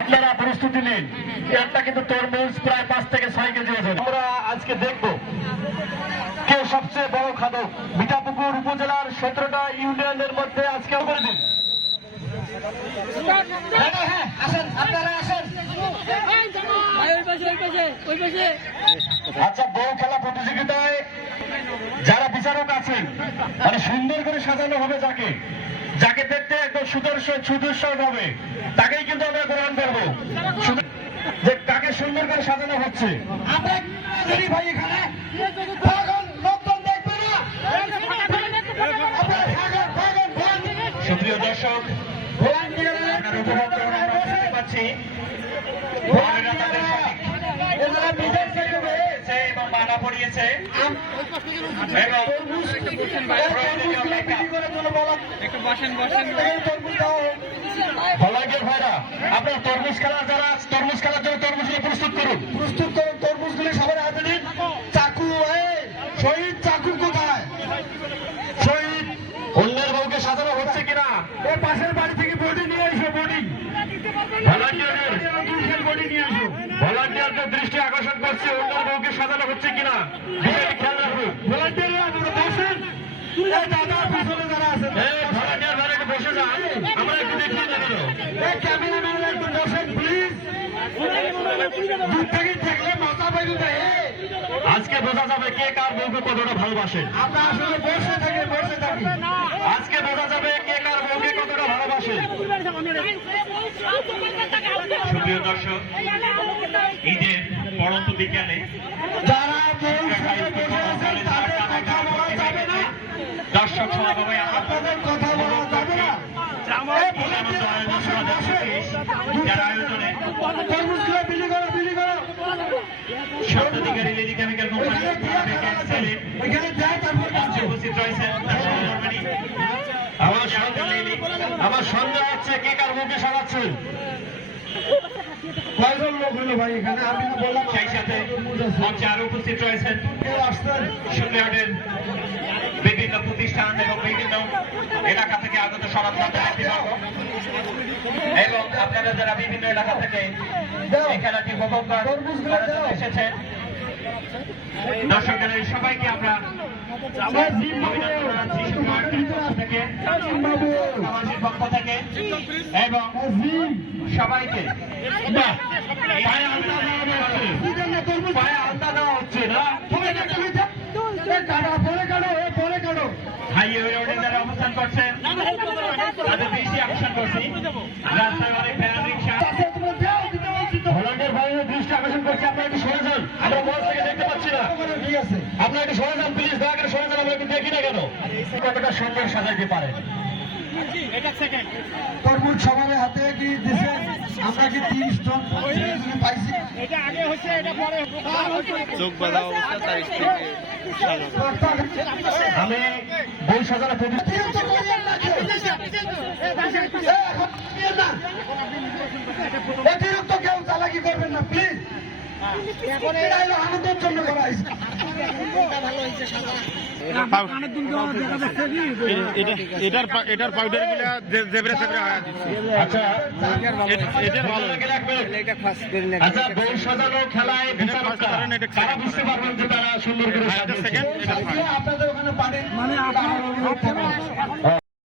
আপনারা প্রস্তুতি নিন। একটা কিন্তু তরমুজ প্রায় পাঁচ থেকে ছয় কেজি ওজন। আমরা আজকে দেখব কে সবচেয়ে বড় খাদক। মিঠাপুকুর উপজেলার সতেরোটা ইউনিয়নের মধ্যে আজকে করে দিন। আসেন আপনারা আসেন ভাই ওই পাশে ওই পাশে ওই পাশে আচ্ছা বউ খেলা প্রতিযোগিতায় যারা বিচারক আছেন মানে সুন্দর করে সাজানো হবে যাকে। যাকে দেখতে একদম সুদর্শন সুদর্শন হবে তাকেই কিন্তু আমরা গ্রহণ করব। যে তাকে সুন্দর করে সাজানো হচ্ছে। আমরা ভাই এখানে। সুপ্রিয় দর্শক এবং মানা পড়িয়েছে। এবং একটু বসেন বসেন। ভলান্টিয়ার ভাইরা আপনার তরমুজ খেলা যারা তরমুজ খেলার জন্য তরমুজগুলো প্রস্তুত করুন। প্রস্তুত করুন তরমুজগুলো সবার হাতে নিন চাকু শহীদ চাকু কোথায়? শহীদ অন্যের বউকে সাজানো হচ্ছে কিনা? পাশের বাড়ি থেকে বডি নিয়ে এসো বডি। ভলান্টিয়ারদের বডি নিয়ে আসো ভলান্টিয়ারদের দৃষ্টি আকর্ষণ করছে অন্যের বউকে সাজানো হচ্ছে কিনা বিষয়টি খেয়াল রাখুন ভলান্টিয়াররা আপনারা বসেন এই দাদা পিছনে যারা আছেন এই ভলান্টিয়ার ভাইরা একটু বসে যান আমরা একটু দেখি না কেন এই ক্যামেরাম্যানরা একটু বসেন প্লিজ দূর থেকে দেখলে মজা পাইবে না আজকে বোঝা যাবে কে কার বউকে কতটা ভালোবাসে। আমরা আসলে বসে থাকি বসে থাকি। আজকে বোঝা যাবে কে কার বউকে কতটা ভালোবাসে। সুপ্রিয় দর্শক ঈদের পরন্ত বিকেলে যারা বউ সাথে বসে আছেন তাদের কথা বলা যাবে না। দর্শক সমাগমে আপনাদের কথা বলা যাবে না। এই ভলান্টিয়াররা বসেন, বসেন। যারা আয়োজনে তরমুজগুলো বিলি করো বিলি করো স্বত্বাধিকারী লেডি কেমিক্যাল কোম্পানি ওইখানে দেয়া তারপর আছে। ওইখানে দেয় তারপর আছে। উপস্থিত রয়েছেন। আমার হচ্ছে কে কার মুখে সাজাচ্ছে? কয়জন লোক হলো ভাই এখানে? আমি বললাম সেই সাথে মঞ্চে আরও উপস্থিত রয়েছেন। সুন্দরহাটের বিভিন্ন প্রতিষ্ঠান এবং বিভিন্ন এলাকা থেকে আগত সনাতন এবং আপনারা যারা বিভিন্ন এলাকা থেকে এই খেলাটি উপভোগ করার জন্য এসেছেন। দর্শকদের সবাইকে আমরা পক্ষ থেকে। এবং সবাইকে বাহ, পায়ে আলতা দেওয়া হচ্ছে। পায়ে আলতা দেওয়া হচ্ছে না তুমি এটা তুমি যা- এ কাটো, পরে কাটো, এ পরে কাটো। হাইওয়ে রোডে যারা অবস্থান করছেন তাদের দৃষ্টি আকর্ষণ করছি রাস্তায় অনেক ভ্যান রিক্সা আচ্ছা, তোমরা যাও, দিতে বলছি তো। ভলান্টিয়ার ভাইদের দৃষ্টি আকর্ষণ করছে, আপনারা একটু সরে যান। আমরা মঞ্চ থেকে দেখতে পাচ্ছি না। আপনারা একটু সরে যান, প্লিজ, দয়া করে সরে যান, আমরা একটু দেখি না কেন। কতটা সুন্দর সাজাইতে পারে তরমুজ সবার হাতে কি দিছে? আমরা কি তিরিশ টন পাইছি। আমি বই সাজানো প্রতি অতিরিক্ত কেউ। অতিরিক্ত চালাকি করবেন না প্লিজ এটা হলো আনন্দের জন্য করা হয়েছে। এটার এটার পাউডারগুলা জেবরে জেবরে হয়ে দিচ্ছে। আচ্ছা এটার ভালো এক মিনিট। আচ্ছা বই সাজানো খেলায় বিচারক ফার্স্ট করেন, এটা তারা বুঝতে পারবেন যে তারা সুন্দর করে আর সেকেন্ড এটা আপনাদের ওখানে পারেন মানে আপনার